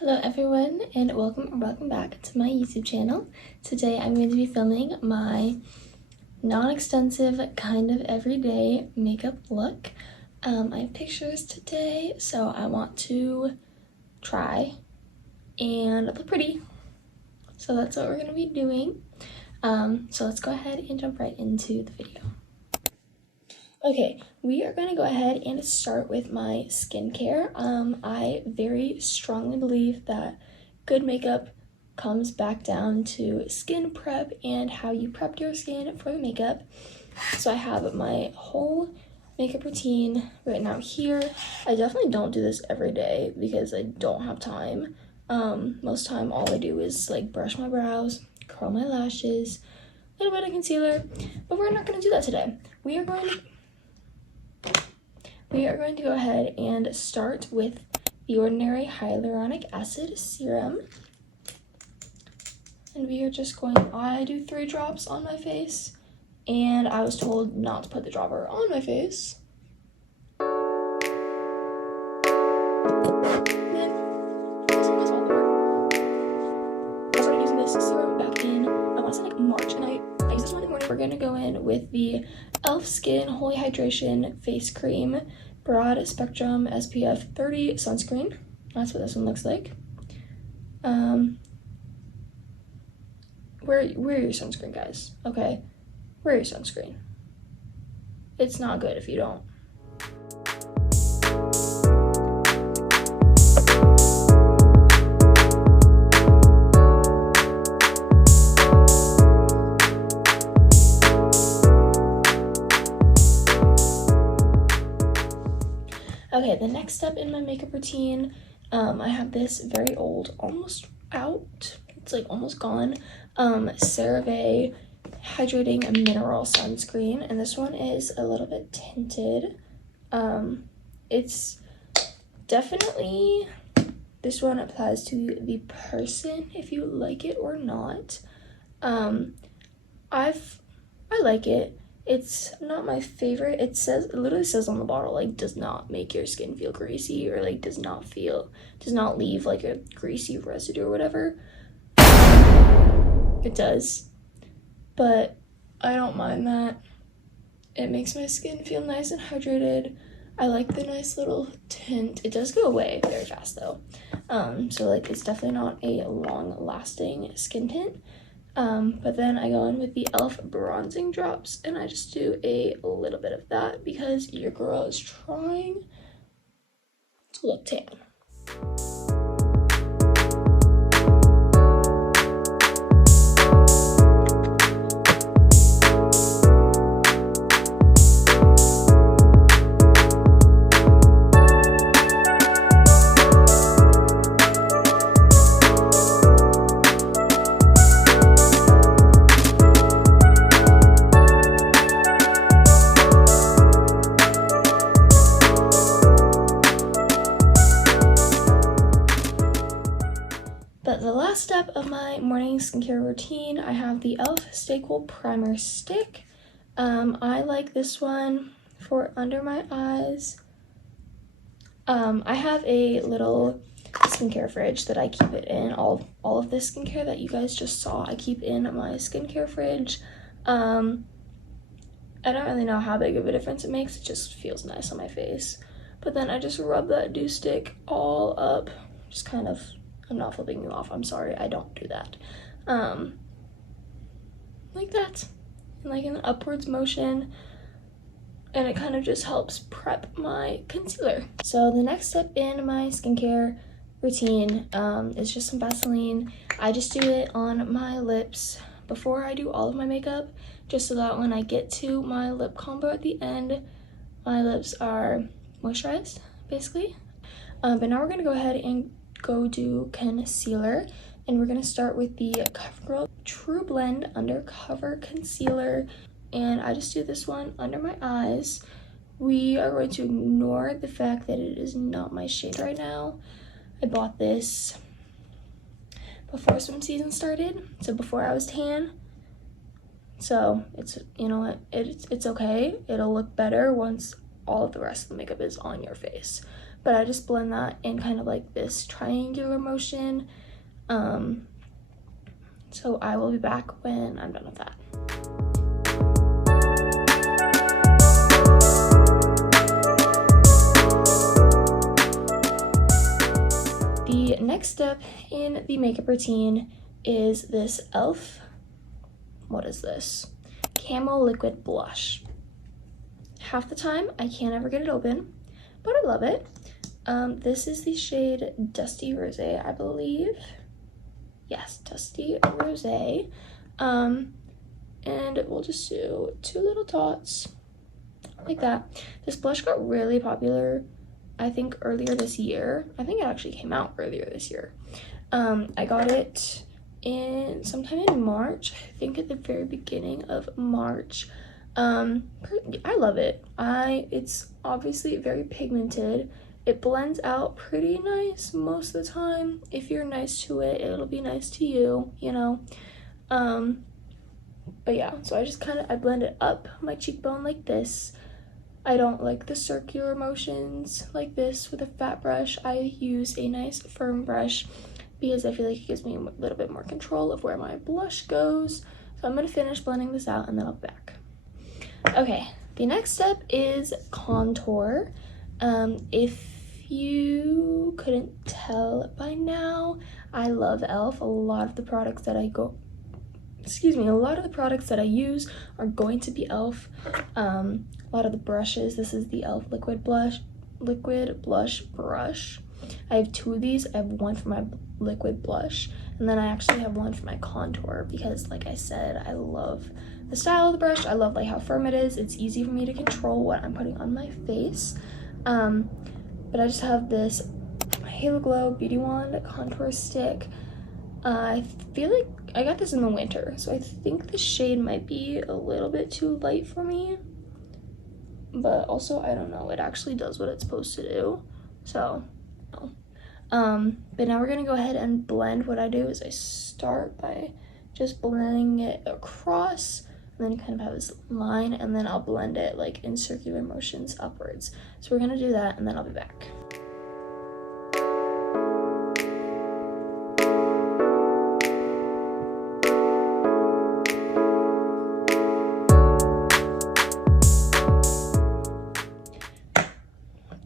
Hello everyone, and welcome back to my YouTube channel. Today I'm going to be filming my non-extensive, kind of everyday makeup look. I have pictures today, so I want to try and look pretty. So that's what we're going to be doing. So let's go ahead and jump right into the video. Okay, we are going to go ahead and start with my skincare. I very strongly believe that good makeup comes back down to skin prep and how you prep your skin for the makeup. So I have my whole makeup routine written out here. I definitely don't do this every day because I don't have time. Most time all I do is like brush my brows, curl my lashes, a little bit of concealer, but we're not going to do that today. We are going to go ahead and start with the Ordinary Hyaluronic Acid Serum. And we are just I do 3 drops on my face, and I was told not to put the dropper on my face. I started using this serum back in, I want to say like March, and I used this one in the morning. We're going to go in with the e.l.f. Skin Holy Hydration Face Cream Broad Spectrum SPF 30 Sunscreen. That's what this one looks like. Wear your sunscreen, guys, okay? Wear your sunscreen. It's not good if you don't. Okay, the next step in my makeup routine, I have this very old, almost out, it's like almost gone, CeraVe Hydrating Mineral Sunscreen, and this one is a little bit tinted. It's definitely, this one applies to the person if you like it or not. I like it. It's not my favorite. It literally says on the bottle, like, does not make your skin feel greasy, or like does not leave like a greasy residue or whatever. It does, but I don't mind that. It makes my skin feel nice and hydrated. I like the nice little tint. It does go away very fast though. So like it's definitely not a long lasting skin tint. But then I go in with the e.l.f. bronzing drops, and I just do a little bit of that because your girl is trying to look tan. But the last step of my morning skincare routine, I have the e.l.f. Stay Cool Primer Stick. I like this one for under my eyes. I have a little skincare fridge that I keep it in. All of this skincare that you guys just saw, I keep in my skincare fridge. I don't really know how big of a difference it makes. It just feels nice on my face. But then I just rub that dew stick all up, just kind of, I'm not flipping you off, I'm sorry, I don't do that. Like that, and like an upwards motion, and it kind of just helps prep my concealer. So the next step in my skincare routine is just some Vaseline. I just do it on my lips before I do all of my makeup, just so that when I get to my lip combo at the end, my lips are moisturized, basically. But now we're gonna go ahead and go do concealer, and we're gonna start with the CoverGirl True Blend Undercover Concealer, and I just do this one under my eyes. We are going to ignore the fact that it is not my shade right now. I bought this before swim season started, so before I was tan. So it's, you know what, it's okay. It'll look better once all of the rest of the makeup is on your face. but I just blend that in kind of like this triangular motion. So I will be back when I'm done with that. The next step in the makeup routine is this e.l.f. What is this? Camo Liquid Blush. Half the time I can't ever get it open, but I love it. This is the shade Dusty Rosé, I believe. Yes, Dusty Rosé. And we'll just do 2 little dots like that. This blush got really popular, I think, earlier this year. I think it actually came out earlier this year. I got it in sometime in March, I think at the very beginning of March. I love it. It's obviously very pigmented. It blends out pretty nice most of the time. If you're nice to it, it'll be nice to you, you know. But yeah, so I blend it up my cheekbone like this. I don't like the circular motions like this with a fat brush. I use a nice firm brush because I feel like it gives me a little bit more control of where my blush goes. So I'm gonna finish blending this out and then I'll be back. Okay, the next step is contour. If you couldn't tell by now, I love e.l.f. A lot of the products that I use are going to be e.l.f. A lot of the brushes, this is the e.l.f. liquid blush brush. I have 2 of these. I have one for my liquid blush, and then I actually have one for my contour because, like I said, I love the style of the brush. I love like how firm it is. It's easy for me to control what I'm putting on my face. But I just have this Halo Glow Beauty Wand contour stick. I feel like I got this in the winter, so I think the shade might be a little bit too light for me. But also, I don't know, it actually does what it's supposed to do. So, but now we're gonna go ahead and blend. What I do is I start by just blending it across, and then kind of have this line, and then I'll blend it like in circular motions upwards. So we're gonna do that, and then I'll be back.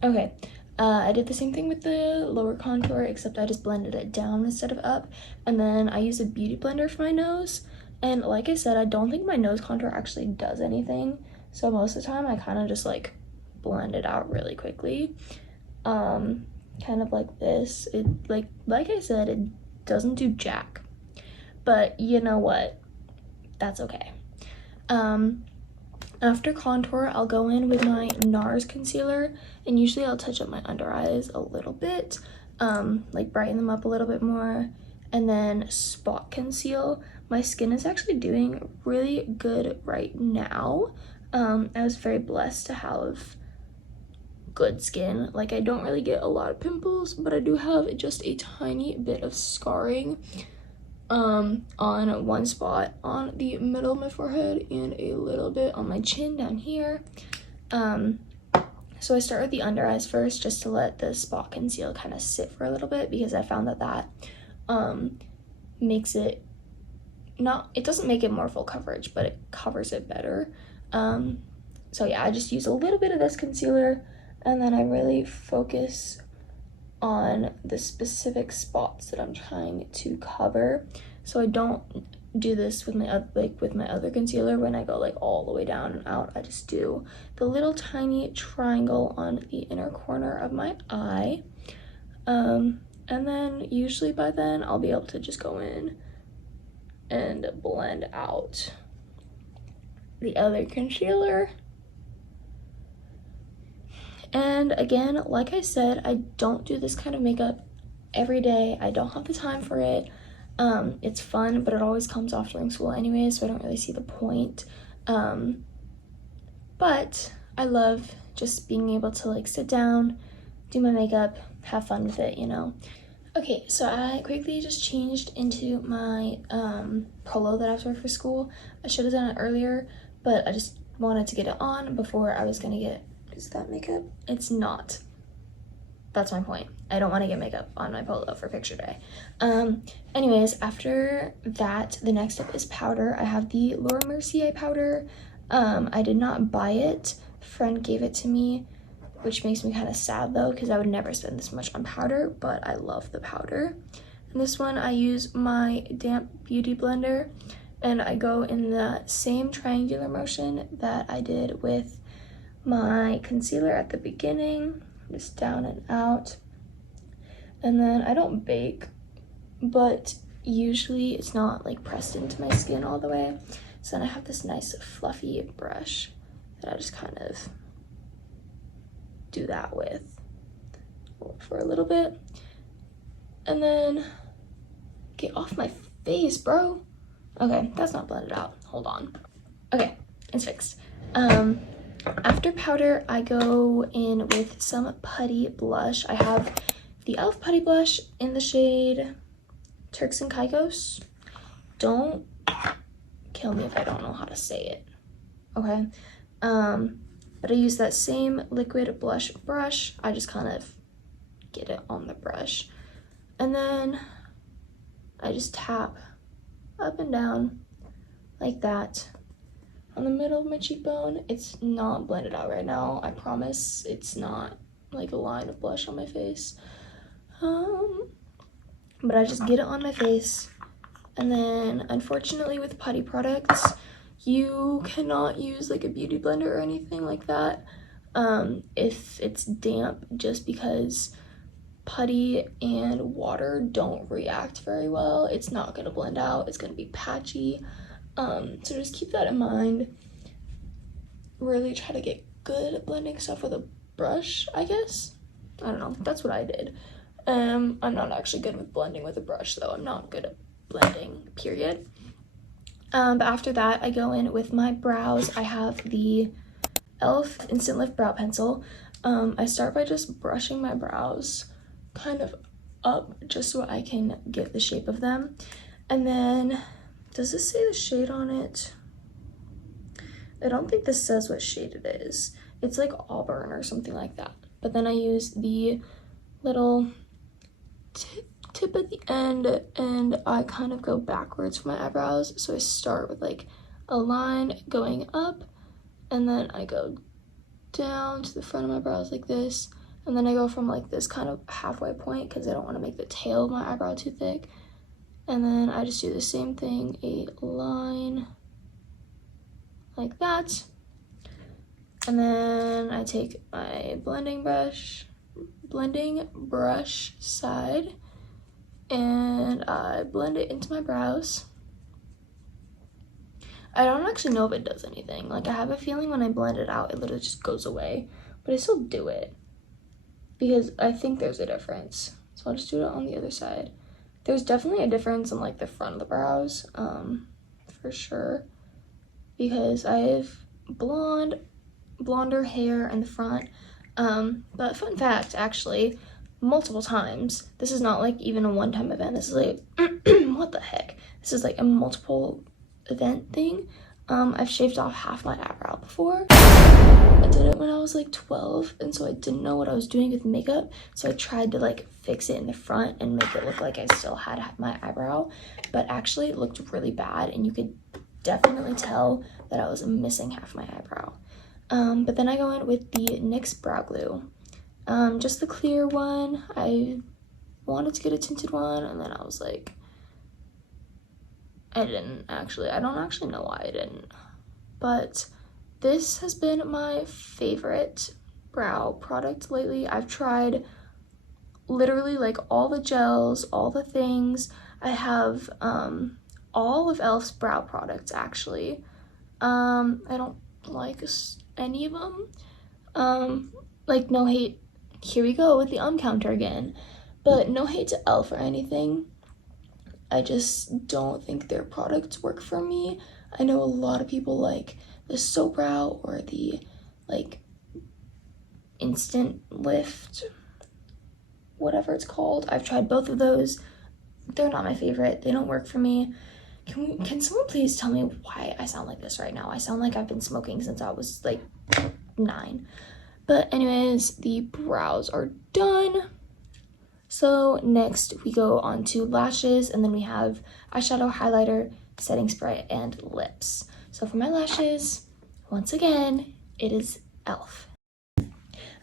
Okay, I did the same thing with the lower contour, except I just blended it down instead of up, and then I use a beauty blender for my nose. And like I said, I don't think my nose contour actually does anything, so most of the time I kind of just like blend it out really quickly, kind of like this. It like I said, it doesn't do jack, but you know what, that's okay. After contour, I'll go in with my NARS concealer, and usually I'll touch up my under eyes a little bit, like brighten them up a little bit more, and then spot conceal. My skin is actually doing really good right now. I was very blessed to have good skin. Like, I don't really get a lot of pimples, but I do have just a tiny bit of scarring on one spot on the middle of my forehead and a little bit on my chin down here. So I start with the under eyes first, just to let the spot conceal kind of sit for a little bit, because I found that makes it it doesn't make it more full coverage, but it covers it better. So yeah, I just use a little bit of this concealer, and then I really focus on the specific spots that I'm trying to cover. So I don't do this with my other concealer when I go like all the way down and out. I just do the little tiny triangle on the inner corner of my eye, and then usually by then I'll be able to just go in and blend out the other concealer. And again, like I said, I don't do this kind of makeup every day. I don't have the time for it. It's fun, but it always comes off during school anyway, so I don't really see the point. But I love just being able to like sit down, do my makeup, have fun with it, you know. Okay, so I quickly just changed into my polo that I have to wear for school. I should have done it earlier, but I just wanted to get it on before I was gonna get, is that makeup? It's not. that's my point. I don't want to get makeup on my polo for picture day. Anyways, after that, the next step is powder. I have the Laura Mercier powder. I did not buy it. A friend gave it to me, which makes me kind of sad though, because I would never spend this much on powder, but I love the powder. And this one, I use my damp beauty blender, and I go in the same triangular motion that I did with my concealer at the beginning, just down and out. And then I don't bake, but usually it's not like pressed into my skin all the way. So then I have this nice fluffy brush that I just kind of do that with for a little bit. And then get off my face, bro. Okay, that's not blended out. Hold on. Okay, it's fixed. After powder, I go in with some putty blush. I have the e.l.f. putty blush in the shade Turks and Caicos. Don't kill me if I don't know how to say it, okay? But I use that same liquid blush brush. I just kind of get it on the brush. And then I just tap up and down like that on the middle of my cheekbone. It's not blended out right now. I promise it's not like a line of blush on my face. But I just get it on my face. And then unfortunately with putty products, you cannot use like a beauty blender or anything like that if it's damp, just because putty and water don't react very well. It's not gonna blend out, it's gonna be patchy. So just keep that in mind. Really try to get good at blending stuff with a brush, I guess. I don't know, that's what I did. I'm not actually good with blending with a brush though. I'm not good at blending, period. But after that, I go in with my brows. I have the e.l.f. Instant Lift Brow Pencil. I start by just brushing my brows kind of up just so I can get the shape of them. And then, does this say the shade on it? I don't think this says what shade it is. It's like auburn or something like that. But then I use the little tip at the end, and I kind of go backwards for my eyebrows. So I start with like a line going up, and then I go down to the front of my brows like this, and then I go from like this kind of halfway point because I don't want to make the tail of my eyebrow too thick. And then I just do the same thing, a line like that. And then I take my blending brush side, and I blend it into my brows. I don't actually know if it does anything. Like, I have a feeling when I blend it out, it literally just goes away, but I still do it because I think there's a difference. So I'll just do it on the other side. There's definitely a difference in like the front of the brows, for sure, because I have blonder hair in the front. But fun fact, actually, multiple times, this is not like even a one-time event, this is like what the heck, this is like a multiple event thing. I've shaved off half my eyebrow before. I did it when I was like 12, and so I didn't know what I was doing with makeup, so I tried to like fix it in the front and make it look like I still had my eyebrow, but actually it looked really bad, and you could definitely tell that I was missing half my eyebrow. But then I go in with the NYX brow glue, just the clear one. I wanted to get a tinted one, and then I was like, I don't actually know why I didn't, but this has been my favorite brow product lately. I've tried literally like all the gels, all the things. I have all of e.l.f.'s brow products actually. I don't like any of them. Like, no hate, here we go with the counter again, but no hate to e.l.f. or anything. I just don't think their products work for me. I know a lot of people like the So Brow or the like Instant Lift, whatever it's called. I've tried both of those. They're not my favorite. They don't work for me. Can someone please tell me why I sound like this right now? I sound like I've been smoking since I was like 9. But anyways, the brows are done. So next we go on to lashes, and then we have eyeshadow, highlighter, setting spray, and lips. So for my lashes, once again, it is e.l.f.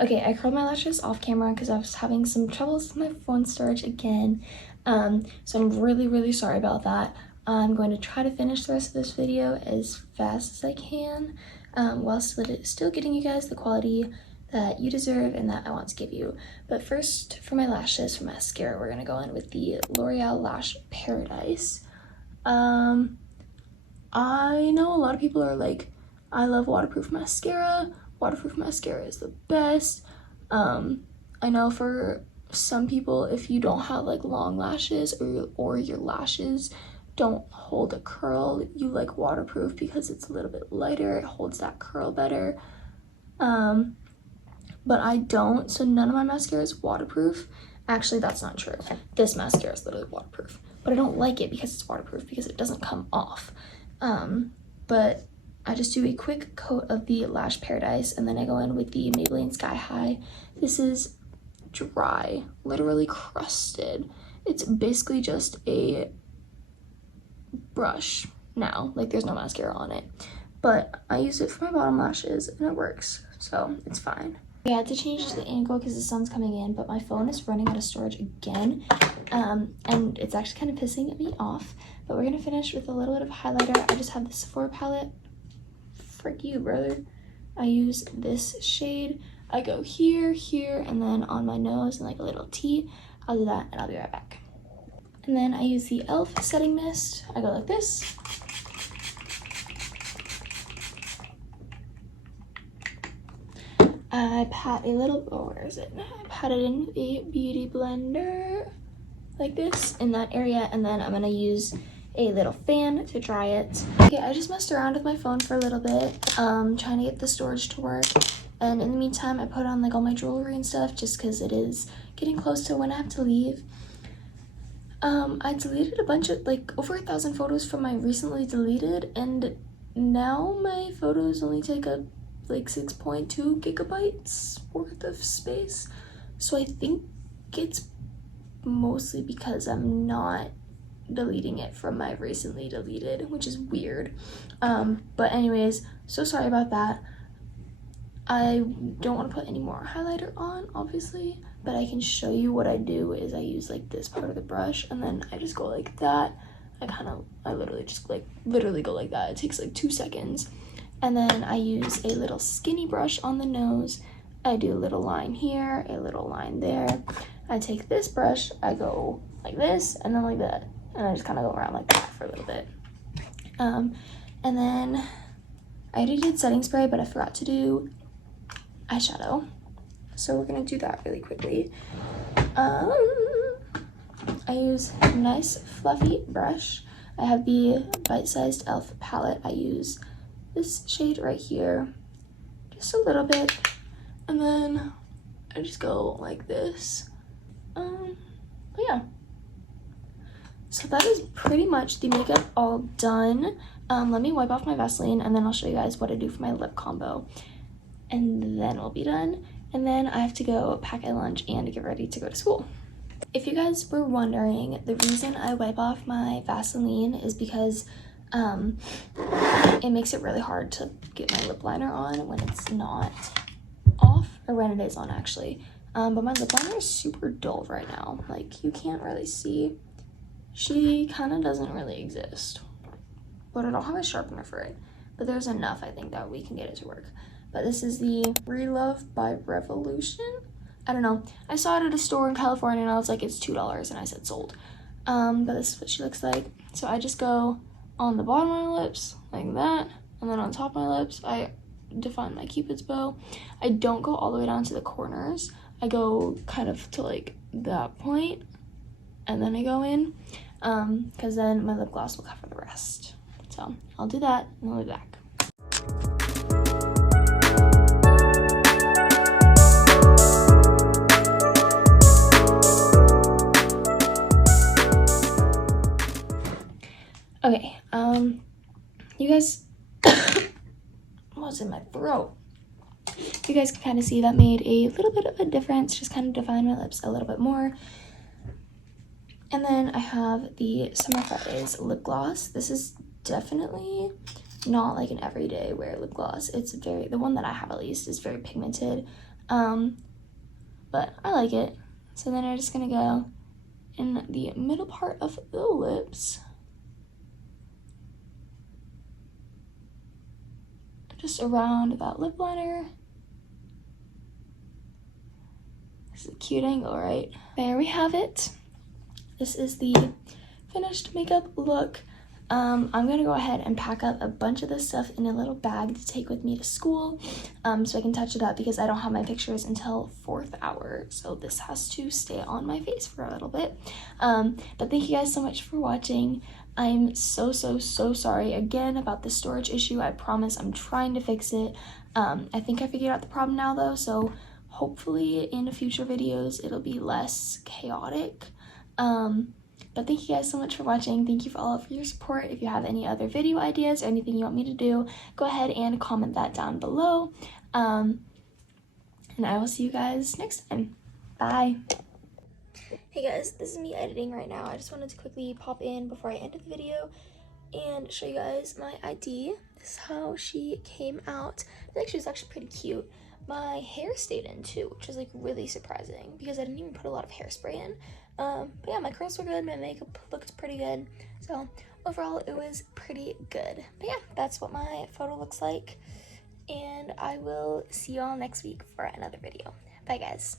Okay, I curled my lashes off camera because I was having some troubles with my phone storage again. So I'm really sorry about that. I'm going to try to finish the rest of this video as fast as I can, while still getting you guys the quality that you deserve and that I want to give you. But first, for my lashes, for mascara, we're gonna go in with the L'Oreal Lash Paradise. I know a lot of people are like, I love waterproof mascara. Waterproof mascara is the best. I know for some people, if you don't have like long lashes or your lashes don't hold a curl, you like waterproof because it's a little bit lighter, it holds that curl better. But I don't, so none of my mascara is waterproof. Actually, that's not true. This mascara is literally waterproof, but I don't like it because it's waterproof because it doesn't come off. But I just do a quick coat of the Lash Paradise, and then I go in with the Maybelline Sky High. This is dry, literally crusted. It's basically just a brush now, like there's no mascara on it. But I use it for my bottom lashes and it works, so it's fine. I had to change the angle because the sun's coming in, but my phone is running out of storage again, and it's actually kind of pissing me off. But we're gonna finish with a little bit of highlighter. I just have the Sephora palette. Frick you, brother. I use this shade. I go here, here, and then on my nose and like a little T. I'll do that and I'll be right back. And then I use the e.l.f. setting mist. I go like this. I pat a little, oh, where is it? I pat it in a beauty blender like this in that area, and then I'm gonna use a little fan to dry it. Okay, I just messed around with my phone for a little bit, trying to get the storage to work. And in the meantime, I put on like all my jewelry and stuff just because it is getting close to when I have to leave. I deleted a bunch of, like, over 1,000 photos from my recently deleted, and now my photos only take up like 6.2 gigabytes worth of space. So I think it's mostly because I'm not deleting it from my recently deleted, which is weird. But anyways, so sorry about that. I don't want to put any more highlighter on, obviously, but I can show you what I do is I use like this part of the brush, and then I just go like that. I literally just like go like that. It takes like 2 seconds. And then I use a little skinny brush on the nose. I do a little line here, a little line there. I take this brush, I go like this, and then like that. And I just kind of go around like that for a little bit. And then I already did setting spray, but I forgot to do eyeshadow. So we're gonna do that really quickly. I use a nice fluffy brush. I have the bite-sized e.l.f. palette. I use this shade right here, just a little bit, and then I just go like this. But yeah, so that is pretty much the makeup all done. Let me wipe off my Vaseline, and then I'll show you guys what I do for my lip combo, and then we'll be done. And then I have to go pack a lunch and get ready to go to school. If you guys were wondering, the reason I wipe off my Vaseline is because it makes it really hard to get my lip liner on when it's not off, or when it is on actually. But my lip liner is super dull right now. Like, you can't really see. She kind of doesn't really exist. But I don't have a sharpener for it. But there's enough, I think, that we can get it to work. But this is the Relove by Revolution. I don't know. I saw it at a store in California and I was like, it's $2, and I said sold. But this is what she looks like. So I just go on the bottom of my lips like that, and then on top of my lips I define my cupid's bow. I don't go all the way down to the corners. I go kind of to like that point, and then I go in, because then my lip gloss will cover the rest. So I'll do that and I'll be back. Okay, you guys, what's in my throat? You guys can kind of see that made a little bit of a difference, just kind of defined my lips a little bit more. And then I have the Summer Fridays lip gloss. This is definitely not like an everyday wear lip gloss. It's very, the one that I have at least is very pigmented, but I like it. So then I'm just gonna go in the middle part of the lips, just around that lip liner. This is a cute angle, right? There we have it. This is the finished makeup look. I'm gonna go ahead and pack up a bunch of this stuff in a little bag to take with me to school, so I can touch it up because I don't have my pictures until 4th hour, so this has to stay on my face for a little bit. But thank you guys so much for watching. I'm so sorry again about the storage issue. I promise I'm trying to fix it. I think I figured out the problem now though, so hopefully in future videos it'll be less chaotic. But thank you guys so much for watching. Thank you for all of your support. If you have any other video ideas or anything you want me to do, go ahead and comment that down below. And I will see you guys next time. Bye. Hey guys, this is me editing right now. I just wanted to quickly pop in before I ended the video and show you guys my ID. This is how she came out. I think she was actually pretty cute. My hair stayed in too, which is like really surprising because I didn't even put a lot of hairspray in. But yeah, my curls were good, my makeup looked pretty good. So overall, it was pretty good. But yeah, that's what my photo looks like. And I will see you all next week for another video. Bye guys.